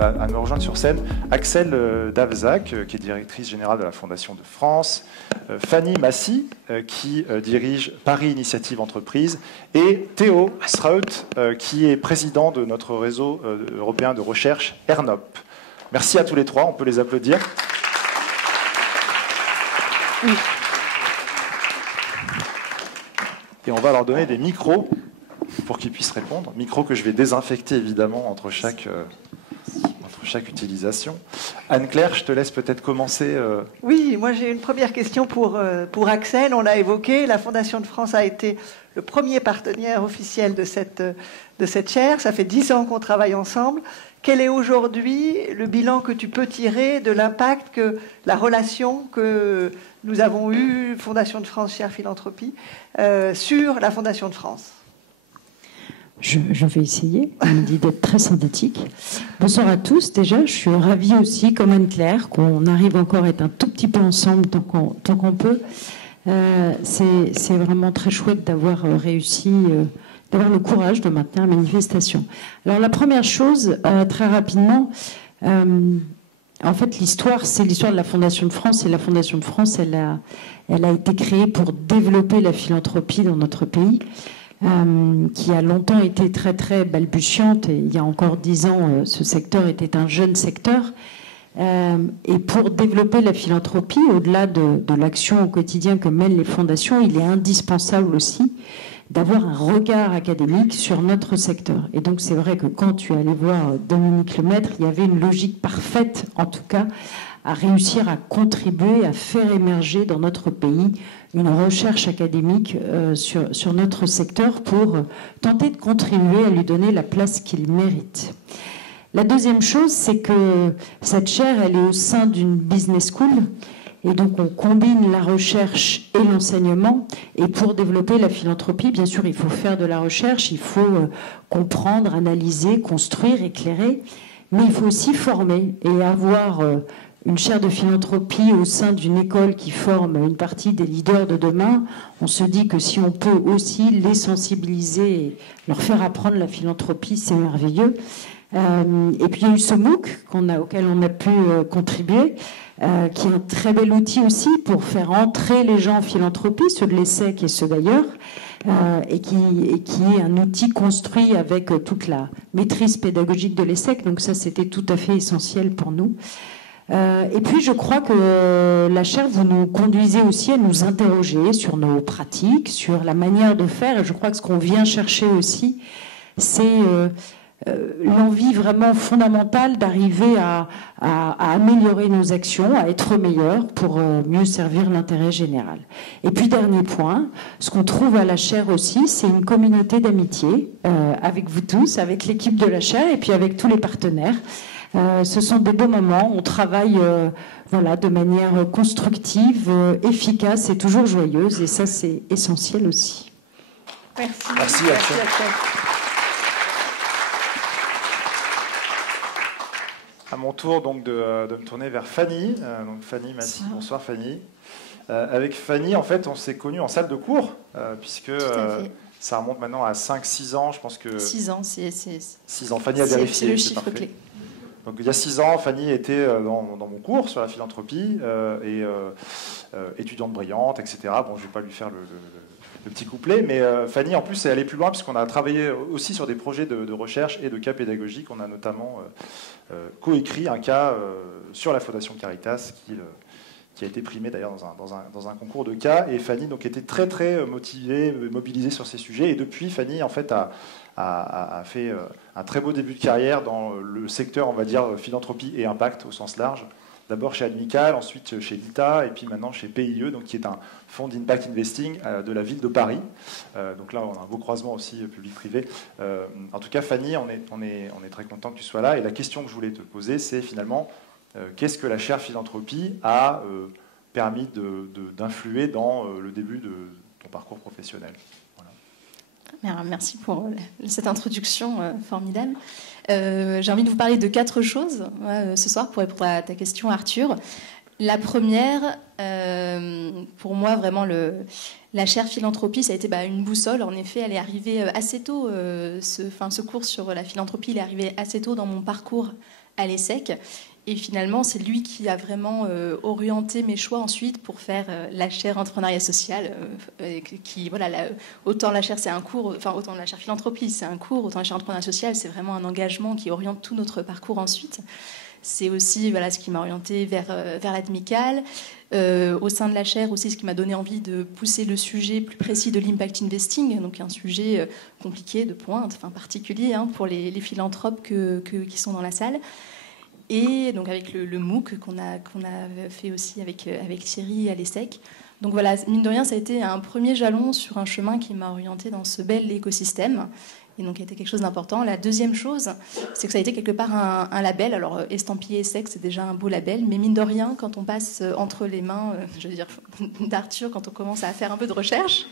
à nous rejoindre sur scène Axel Davzac, qui est directrice générale de la Fondation de France, Fanny Massy, qui dirige Paris Initiative Entreprise, et Théo Straut, qui est président de notre réseau européen de recherche ERNOP. Merci à tous les trois, on peut les applaudir. Oui. Et on va leur donner des micros pour qu'ils puissent répondre. Micros que je vais désinfecter évidemment entre chaque utilisation. Anne-Claire, je te laisse peut-être commencer. Oui, moi j'ai une première question pour Axel. On l'a évoqué, la Fondation de France a été le premier partenaire officiel de cette chaire. Ça fait 10 ans qu'on travaille ensemble. Quel est aujourd'hui le bilan que tu peux tirer de l'impact que la relation que nous avons eue, Fondation de France, Chaire Philanthropie, sur la Fondation de France ? Je vais essayer, on me dit d'être très synthétique. Bonsoir à tous. Déjà, je suis ravie aussi, comme Anne-Claire, qu'on arrive encore à être un tout petit peu ensemble tant qu'on peut. C'est vraiment très chouette d'avoir réussi, d'avoir le courage de maintenir la manifestation. Alors la première chose, très rapidement, en fait l'histoire, c'est l'histoire de la Fondation de France. Et la Fondation de France, elle a été créée pour développer la philanthropie dans notre pays. Qui a longtemps été très très balbutiante, et il y a encore 10 ans ce secteur était un jeune secteur, et pour développer la philanthropie au-delà de l'action au quotidien que mènent les fondations, il est indispensable aussi d'avoir un regard académique sur notre secteur. Et donc c'est vrai que quand tu allais voir Dominique Lemaître, il y avait une logique parfaite en tout cas à réussir à contribuer, à faire émerger dans notre pays une recherche académique sur notre secteur pour tenter de contribuer à lui donner la place qu'il mérite. La deuxième chose, c'est que cette chaire, elle est au sein d'une business school, et donc on combine la recherche et l'enseignement. Et pour développer la philanthropie, bien sûr, il faut faire de la recherche, il faut comprendre, analyser, construire, éclairer, mais il faut aussi former et avoir une chaire de philanthropie au sein d'une école qui forme une partie des leaders de demain. On se dit que si on peut aussi les sensibiliser et leur faire apprendre la philanthropie, c'est merveilleux. Et puis il y a eu ce MOOC auquel on a pu contribuer, qui est un très bel outil aussi pour faire entrer les gens en philanthropie, ceux de l'ESSEC et ceux d'ailleurs, et qui est un outil construit avec toute la maîtrise pédagogique de l'ESSEC. Donc ça, c'était tout à fait essentiel pour nous. Et puis je crois que la chaire, vous nous conduisez aussi à nous interroger sur nos pratiques, sur la manière de faire. Et je crois que ce qu'on vient chercher aussi, c'est l'envie vraiment fondamentale d'arriver à améliorer nos actions, à être meilleurs pour mieux servir l'intérêt général. Et puis dernier point, ce qu'on trouve à la chaire aussi, c'est une communauté d'amitié avec vous tous, avec l'équipe de la chaire et puis avec tous les partenaires. Ce sont des beaux moments, on travaille de manière constructive, efficace et toujours joyeuse, et ça c'est essentiel aussi. Merci. Merci Axel. À mon tour donc de me tourner vers Fanny. Donc Fanny Massy. Bonsoir Fanny. Avec Fanny, en fait, on s'est connus en salle de cours, puisque ça remonte maintenant à 5-6 ans, je pense que... 6 ans, c'est 6 ans, Fanny a vérifié. C'est le chiffre clé. Donc il y a 6 ans, Fanny était dans mon cours sur la philanthropie, et étudiante brillante, etc. Bon, je ne vais pas lui faire le petit couplet, mais Fanny, en plus, est allée plus loin, puisqu'on a travaillé aussi sur des projets de recherche et de cas pédagogiques. On a notamment coécrit un cas sur la Fondation Caritas, qui a été primé d'ailleurs dans un concours de cas. Et Fanny donc, était très très motivée, mobilisée sur ces sujets. Et depuis, Fanny en fait, a fait un très beau début de carrière dans le secteur, on va dire, philanthropie et impact au sens large. D'abord chez Admical, ensuite chez l'ITA, et puis maintenant chez PIE, donc qui est un fonds d'impact investing de la ville de Paris. Donc là, on a un beau croisement aussi public-privé. En tout cas, Fanny, on est très content que tu sois là. Et la question que je voulais te poser, c'est finalement, qu'est-ce que la chaire philanthropie a permis d'influer dans le début de ton parcours professionnel? Voilà. Merci pour cette introduction formidable. J'ai envie de vous parler de 4 choses ce soir pour répondre à ta question, Arthur. La première, pour moi, vraiment, la chaire philanthropie, ça a été une boussole. En effet, elle est arrivée assez tôt. Ce cours sur la philanthropie, il est arrivé assez tôt dans mon parcours à l'ESSEC. Et finalement, c'est lui qui a vraiment orienté mes choix ensuite pour faire la chaire entrepreneuriat social. Autant la chaire, c'est un cours, enfin autant la chaire philanthropie, c'est un cours, autant la chaire entrepreneuriat social, c'est vraiment un engagement qui oriente tout notre parcours ensuite. C'est aussi ce qui m'a orienté vers l'ADMICAL. Au sein de la chaire aussi, ce qui m'a donné envie de pousser le sujet plus précis de l'impact investing, donc un sujet compliqué, de pointe, enfin particulier pour les philanthropes qui sont dans la salle. Et donc avec le MOOC qu'on a fait aussi avec Thierry à l'ESSEC. Donc voilà, mine de rien, ça a été un premier jalon sur un chemin qui m'a orienté dans ce bel écosystème. Et donc, il a été quelque chose d'important. La deuxième chose, c'est que ça a été quelque part un label. Alors, estampillé ESSEC, c'est déjà un beau label. Mais mine de rien, quand on passe entre les mains, d'Arthur, quand on commence à faire un peu de recherche,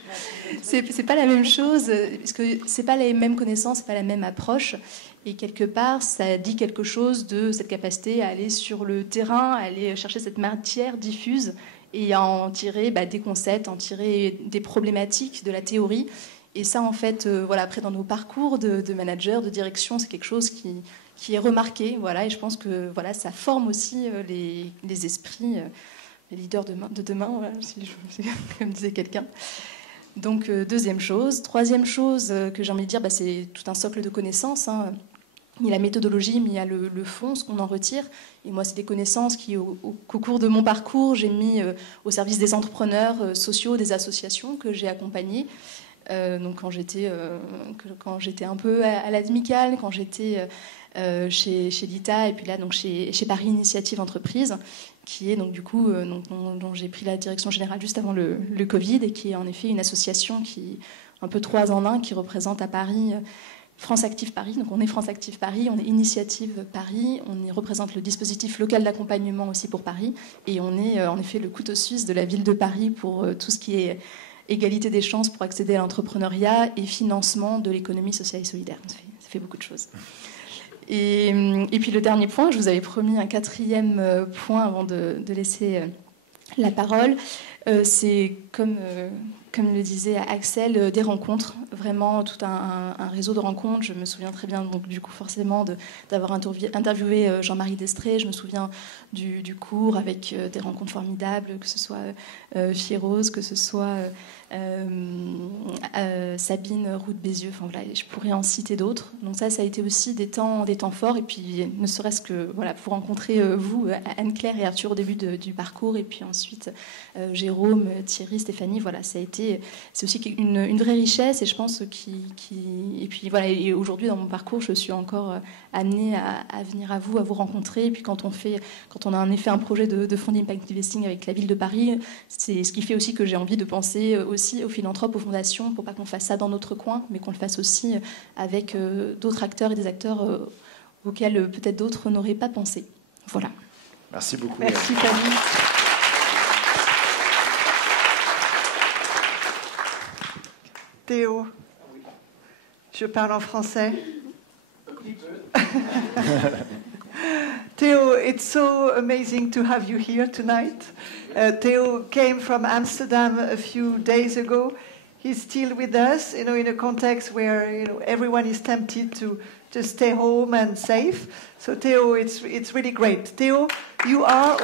c'est pas la même chose, parce que c'est pas les mêmes connaissances, c'est pas la même approche. Et quelque part, ça dit quelque chose de cette capacité à aller sur le terrain, à aller chercher cette matière diffuse et à en tirer des concepts, en tirer des problématiques de la théorie. Et ça, en fait, après, dans nos parcours de manager, de direction, c'est quelque chose qui est remarqué. Et je pense que ça forme aussi les esprits, les leaders de demain, comme disait quelqu'un. Donc, deuxième chose. Troisième chose que j'ai envie de dire, c'est tout un socle de connaissances. Il y a la méthodologie, mais il y a le fond, ce qu'on en retire. Et moi, c'est des connaissances qu'au cours de mon parcours, j'ai mis au service des entrepreneurs sociaux, des associations que j'ai accompagnées. Donc quand j'étais un peu à l'ADMICAL, quand j'étais chez l'ITA et puis là donc chez Paris Initiative Entreprise, qui est donc du coup dont j'ai pris la direction générale juste avant le Covid et qui est en effet une association qui un peu 3 en 1 qui représente à Paris France Active Paris. Donc on est France Active Paris, on est Initiative Paris, on y représente le dispositif local d'accompagnement aussi pour Paris et on est en effet le couteau suisse de la ville de Paris pour tout ce qui est égalité des chances pour accéder à l'entrepreneuriat et financement de l'économie sociale et solidaire. Ça fait beaucoup de choses. Et puis le dernier point, je vous avais promis un 4e point avant de laisser la parole. C'est comme le disait Axel, des rencontres, vraiment tout un réseau de rencontres. Je me souviens très bien, donc du coup forcément, d'avoir interviewé Jean-Marie Destré. Je me souviens du cours avec des rencontres formidables, que ce soit Fierose, que ce soit Sabine Roux-Bézieux. Enfin voilà, je pourrais en citer d'autres. Donc ça a été aussi des temps forts. Et puis ne serait-ce que pour rencontrer vous, Anne-Claire et Arthur au début du parcours, et puis ensuite Jérôme, Thierry, Stéphanie. Voilà, c'est aussi une vraie richesse. Et je pense et puis voilà. Et aujourd'hui dans mon parcours, je suis encore amenée à venir à vous rencontrer. Et puis quand on a en effet un projet de fonds d'impact investing avec la ville de Paris, c'est ce qui fait aussi que j'ai envie de penser aussi aux philanthropes, aux fondations, pour pas qu'on fasse ça dans notre coin, mais qu'on le fasse aussi avec d'autres acteurs et des acteurs auxquels peut-être d'autres n'auraient pas pensé. Voilà. Merci beaucoup. Merci Fanny. Théo, je parle en français. Theo, it's so amazing to have you here tonight. Theo came from Amsterdam a few days ago. He's still with us, in a context where everyone is tempted to just stay home and safe. So Theo, it's really great. Theo, you are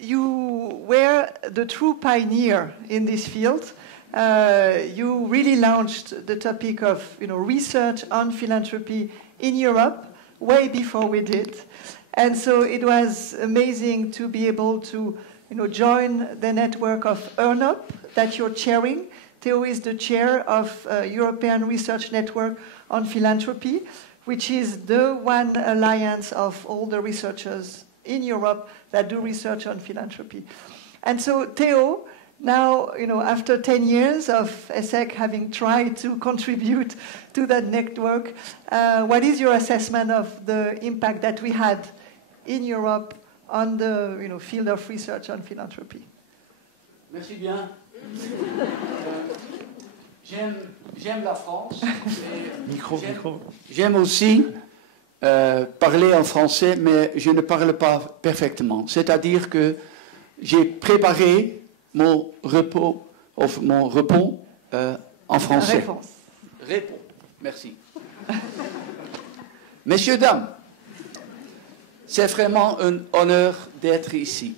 you were the true pioneer in this field. You really launched the topic of research on philanthropy in Europe way before we did, and so it was amazing to be able to join the network of EarnUp that you're chairing. Theo is the chair of European Research Network on Philanthropy, which is the one alliance of all the researchers in Europe that do research on philanthropy. And so Theo, now, after 10 years of ESSEC having tried to contribute to that network, what is your assessment of the impact that we had in Europe on the field of research on philanthropy? Merci bien. J'aime la France. Micro. J'aime aussi parler en français, mais je ne parle pas parfaitement. C'est-à-dire que j'ai préparé mon repos en français. Réponse. Merci. Messieurs, dames, c'est vraiment un honneur d'être ici.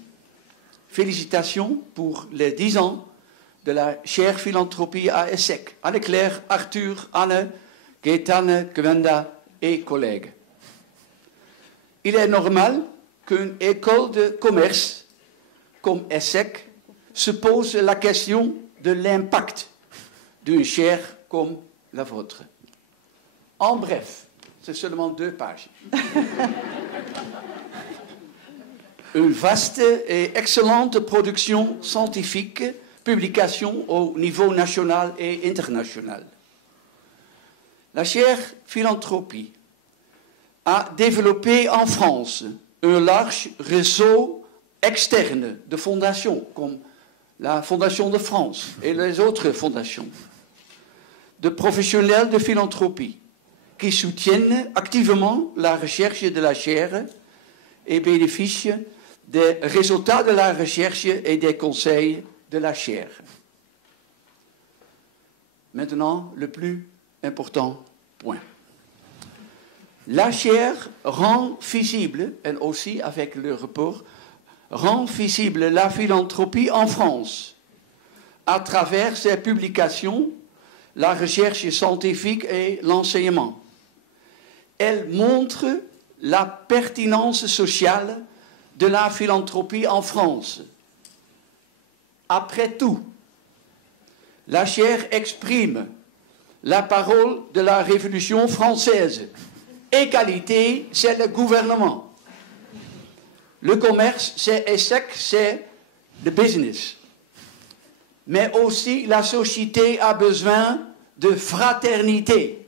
Félicitations pour les 10 ans de la chaire philanthropie à ESSEC. Anne-Claire, Arthur, Anne, Gaëtane, Gwenda et collègues. Il est normal qu'une école de commerce comme ESSEC se pose la question de l'impact d'une chaire comme la vôtre. En bref, c'est seulement 2 pages. Une vaste et excellente production scientifique, publication au niveau national et international. La chaire philanthropie a développé en France un large réseau externe de fondations, comme la Fondation de France et les autres fondations, de professionnels de philanthropie qui soutiennent activement la recherche de la chaire et bénéficient des résultats de la recherche et des conseils de la chaire. Maintenant, le plus important point. La chaire rend visible, et aussi avec le report, rend visible la philanthropie en France à travers ses publications, la recherche scientifique et l'enseignement. Elle montre la pertinence sociale de la philanthropie en France. Après tout, la chaire exprime la parole de la Révolution française. Égalité, c'est le gouvernement. Le commerce, c'est ESSEC, c'est le business. Mais aussi, la société a besoin de fraternité.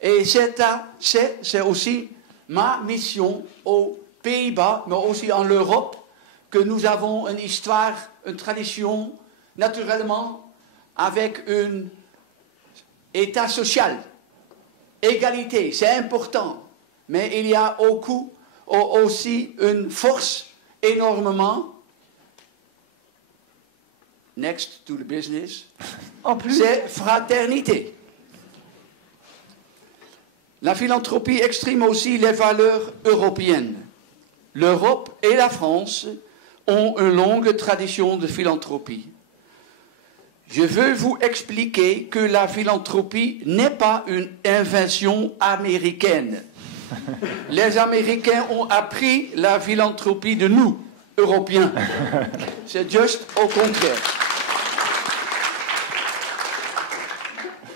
Et c'est aussi ma mission aux Pays-Bas, mais aussi en Europe, que nous avons une histoire, une tradition, naturellement, avec un état social. Égalité, c'est important, mais il y a aussi une force énormément, next to the business, En plus, c'est fraternité. La philanthropie exprime aussi les valeurs européennes. L'Europe et la France ont une longue tradition de philanthropie. Je veux vous expliquer que la philanthropie n'est pas une invention américaine. Les Américains ont appris la philanthropie de nous, Européens. C'est juste au contraire.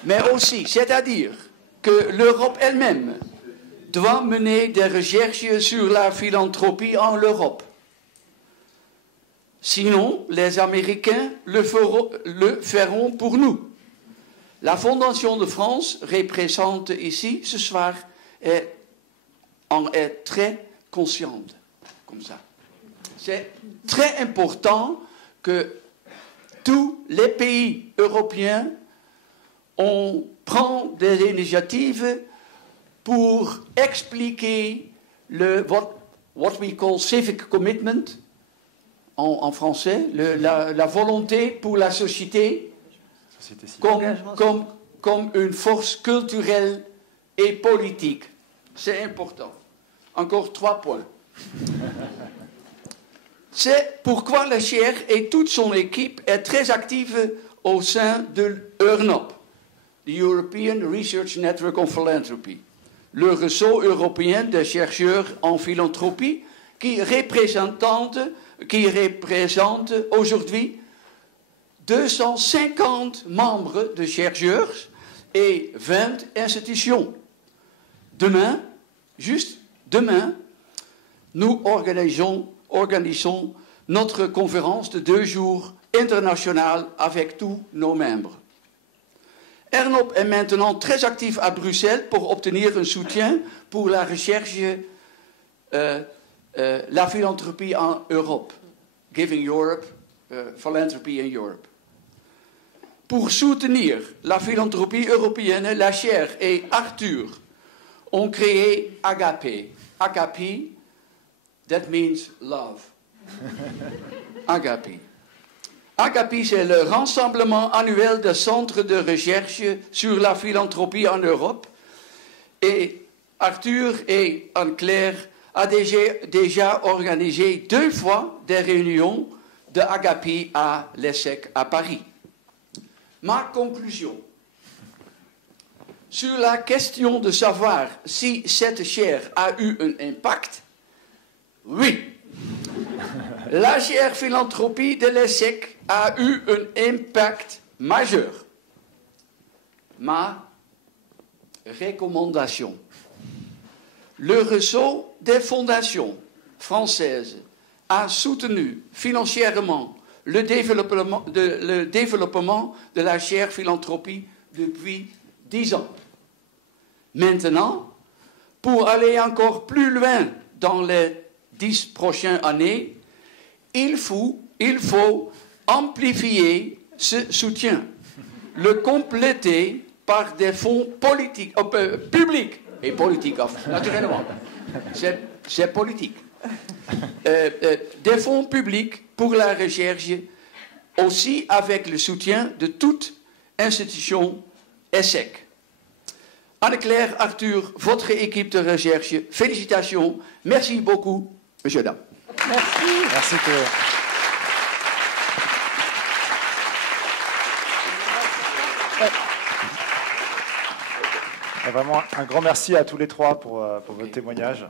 Mais aussi, c'est-à-dire que l'Europe elle-même doit mener des recherches sur la philanthropie en Europe. Sinon, les Américains le feront pour nous. La Fondation de France, représente ici ce soir, en est très consciente. Comme ça. C'est très important que tous les pays européens prennent des initiatives pour expliquer what we call civic commitment, en français, la volonté pour la société comme une force culturelle et politique. C'est important. Encore 3 points. C'est pourquoi la chaire et toute son équipe est très active au sein de l'EURNOP, the European Research Network on Philanthropy, le réseau européen des chercheurs en philanthropie qui représente aujourd'hui 250 membres de chercheurs et 20 institutions. Demain, juste demain, nous organisons notre conférence de 2 jours internationale avec tous nos membres. EURNOP est maintenant très actif à Bruxelles pour obtenir un soutien pour la recherche, la philanthropie en Europe. Giving Europe, Philanthropy in Europe. Pour soutenir la philanthropie européenne, la chaire et Arthur ont créé Agape. Agape, that means love. Agape. Agapi, c'est le rassemblement annuel de centres de recherche sur la philanthropie en Europe. Et Arthur et Anne-Claire ont déjà organisé 2 fois des réunions de Agapi à l'ESSEC à Paris. Ma conclusion. Sur la question de savoir si cette chaire a eu un impact, oui. La chaire philanthropie de l'ESSEC a eu un impact majeur. Ma recommandation. Le réseau des fondations françaises a soutenu financièrement le développement de la chaire philanthropie depuis 10 ans. Maintenant, pour aller encore plus loin dans les 10 prochaines années, il faut amplifier ce soutien, le compléter par des fonds politiques, publics et politiques, naturellement. C'est politique. Des fonds publics pour la recherche, aussi avec le soutien de toute institution ESSEC. Anne-Claire, Arthur, votre équipe de recherche, félicitations. Merci beaucoup, messieurs, dames. Merci. Merci Théo. Vraiment un grand merci à tous les 3 pour votre témoignage.